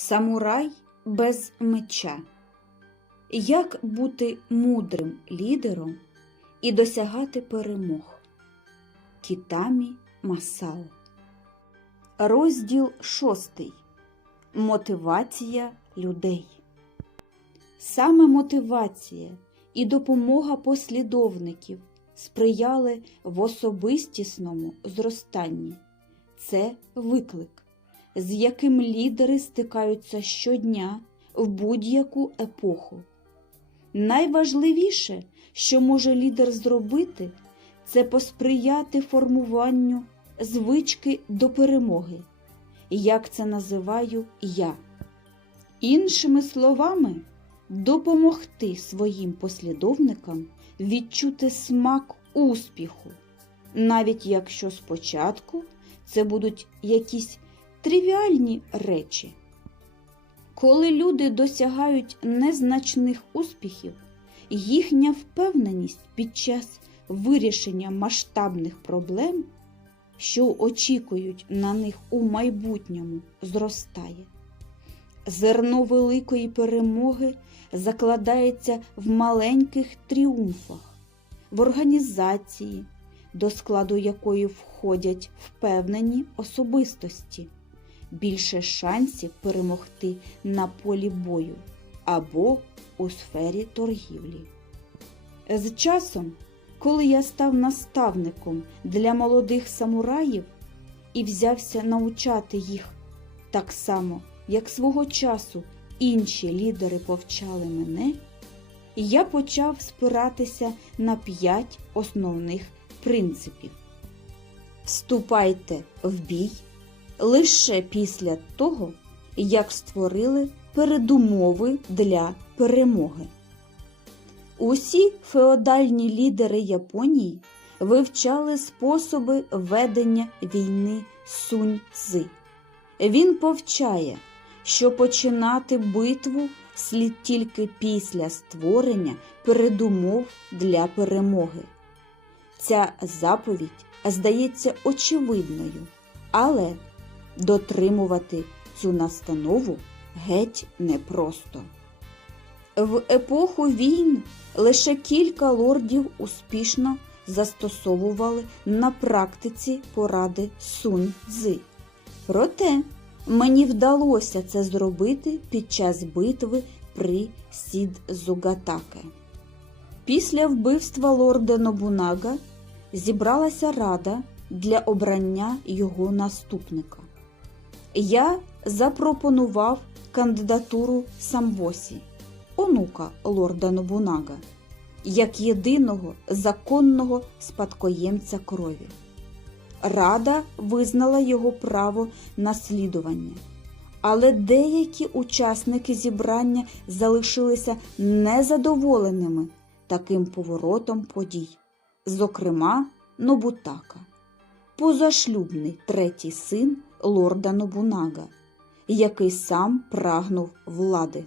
Самурай без меча. Як бути мудрим лідером і досягати перемог? Кітамі Масао. Розділ шостий. Мотивація людей. Саме мотивація і допомога послідовників сприяли в особистісному зростанні. Це виклик, з яким лідери стикаються щодня в будь-яку епоху. Найважливіше, що може лідер зробити, це посприяти формуванню звички до перемоги, як це називаю я. Іншими словами, допомогти своїм послідовникам відчути смак успіху, навіть якщо спочатку це будуть якісь тривіальні речі. Коли люди досягають незначних успіхів, їхня впевненість під час вирішення масштабних проблем, що очікують на них у майбутньому, зростає. Зерно великої перемоги закладається в маленьких тріумфах, в організації, до складу якої входять впевнені особистості, більше шансів перемогти на полі бою або у сфері торгівлі. З часом, коли я став наставником для молодих самураїв і взявся навчати їх так само, як свого часу інші лідери повчали мене, я почав спиратися на п'ять основних принципів. Вступайте в бій лише після того, як створили передумови для перемоги. Усі феодальні лідери Японії вивчали способи ведення війни сунь цзи. Він повчає, що починати битву слід тільки після створення передумов для перемоги. Ця заповідь здається очевидною, але дотримувати цю настанову геть непросто. В епоху війн лише кілька лордів успішно застосовували на практиці поради сунь цзи. Проте мені вдалося це зробити під час битви при Сідзугатаке. Після вбивства лорда Нобунага зібралася рада для обрання його наступника. Я запропонував кандидатуру Самбосі, онука лорда Нобунага, як єдиного законного спадкоємця крові. Рада визнала його право наслідування, але деякі учасники зібрання залишилися незадоволеними таким поворотом подій, зокрема Нобутака, позашлюбний третій син лорда Нобунага, який сам прагнув влади.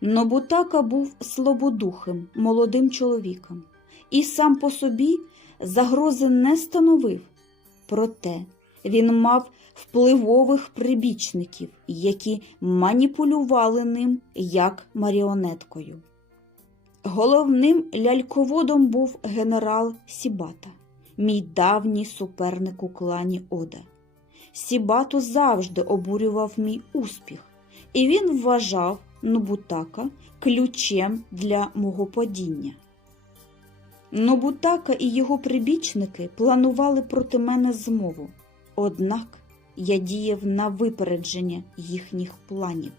Нобутака був слабодухим молодим чоловіком і сам по собі загрози не становив. Проте він мав впливових прибічників, які маніпулювали ним як маріонеткою. Головним ляльководом був генерал Сібата, мій давній суперник у клані Ода. Сібату завжди обурював мій успіх, і він вважав Нобутака ключем для мого падіння. Нобутака і його прибічники планували проти мене змову, однак я діяв на випередження їхніх планів.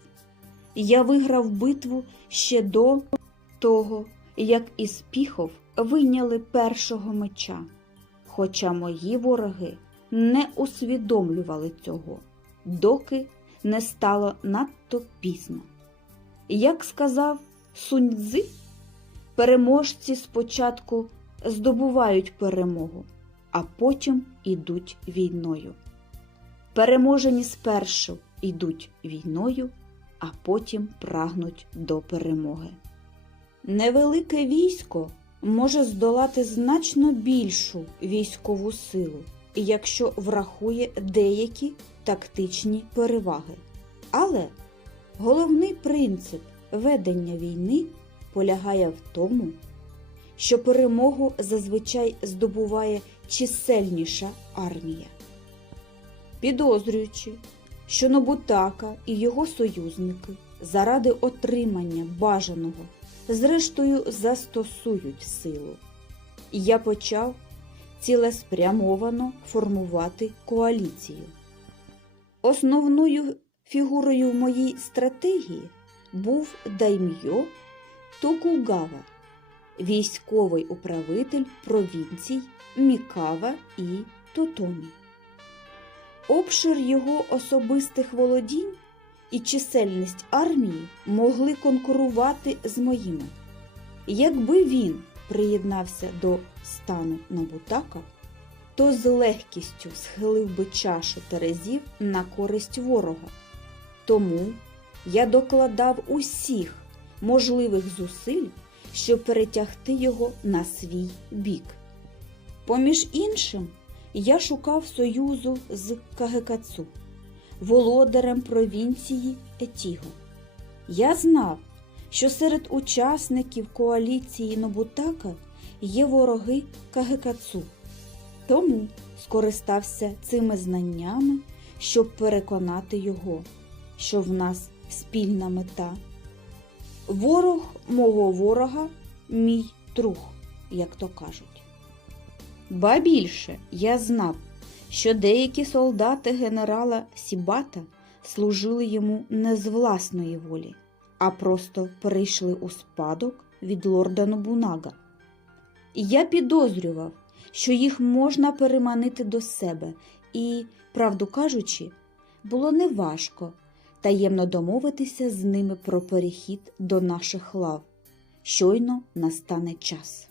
Я виграв битву ще до того, як із піхов вийняли першого меча, хоча мої вороги не усвідомлювали цього, доки не стало надто пізно. Як сказав Сунь Цзи, переможці спочатку здобувають перемогу, а потім ідуть війною. Переможені спершу йдуть війною, а потім прагнуть до перемоги. Невелике військо може здолати значно більшу військову силу, якщо врахує деякі тактичні переваги. Але головний принцип ведення війни полягає в тому, що перемогу зазвичай здобуває чисельніша армія. Підозрюючи, що Нобутака і його союзники заради отримання бажаного зрештою застосують силу. Я почав цілеспрямовано формувати коаліцію. Основною фігурою в моїй стратегії був даймьо Токугава, військовий управитель провінцій Мікава і Тотомі. Обшир його особистих володінь і чисельність армії могли конкурувати з моїми. Якби він приєднався до стану Набутака, то з легкістю схилив би чашу терезів на користь ворога. Тому я докладав усіх можливих зусиль, щоб перетягти його на свій бік. Поміж іншим, я шукав союзу з Кагекацу, володарем провінції Етіго. Я знав, що серед учасників коаліції Нобутака є вороги Кагекацу, тому скористався цими знаннями, щоб переконати його, що в нас спільна мета. Ворог мого ворога мій друг, як то кажуть. Ба більше я знав, що деякі солдати генерала Сібата служили йому не з власної волі, а просто перейшли у спадок від лорда Нобунага. Я підозрював, що їх можна переманити до себе, і, правду кажучи, було неважко таємно домовитися з ними про перехід до наших лав. Щойно настане час.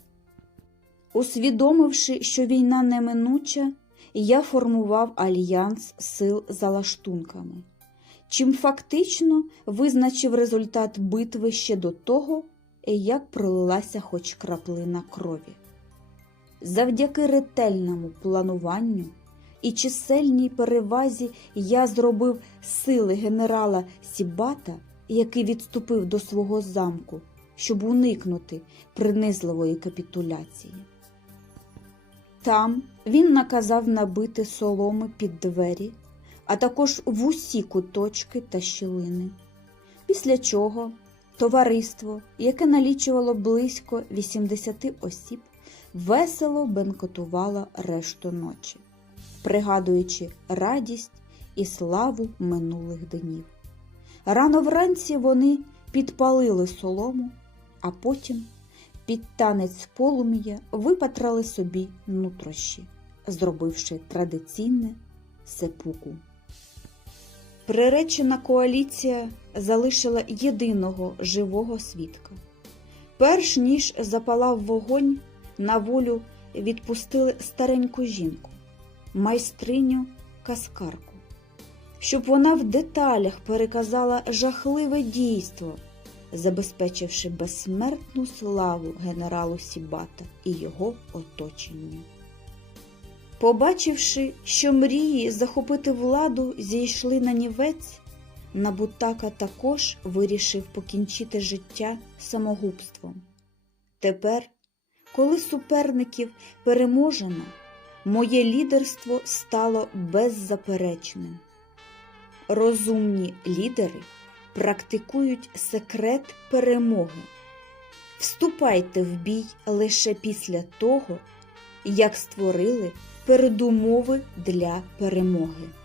Усвідомивши, що війна неминуча, я формував альянс сил за лаштунками, чим фактично визначив результат битви ще до того, як пролилася хоч краплина крові. Завдяки ретельному плануванню і чисельній перевазі я зробив сили генерала Сібата, який відступив до свого замку, щоб уникнути принизливої капітуляції. Там він наказав набити соломи під двері, а також в усі куточки та щілини. Після чого товариство, яке налічувало близько 80 осіб, весело бенкотувало решту ночі, пригадуючи радість і славу минулих днів. Рано вранці вони підпалили солому, а потім під танець полум'я випатрали собі нутрощі, зробивши традиційне сепуку. Приречена коаліція залишила єдиного живого свідка. Перш ніж запалав вогонь, на волю відпустили стареньку жінку, майстриню каскарку, щоб вона в деталях переказала жахливе дійство забезпечивши безсмертну славу генералу Сібата і його оточенню. Побачивши, що мрії захопити владу зійшли на нівець, Набутака також вирішив покінчити життя самогубством. Тепер, коли суперників переможено, моє лідерство стало беззаперечним. Розумні лідери практикують секрет перемоги. Вступайте в бій лише після того, як створили передумови для перемоги.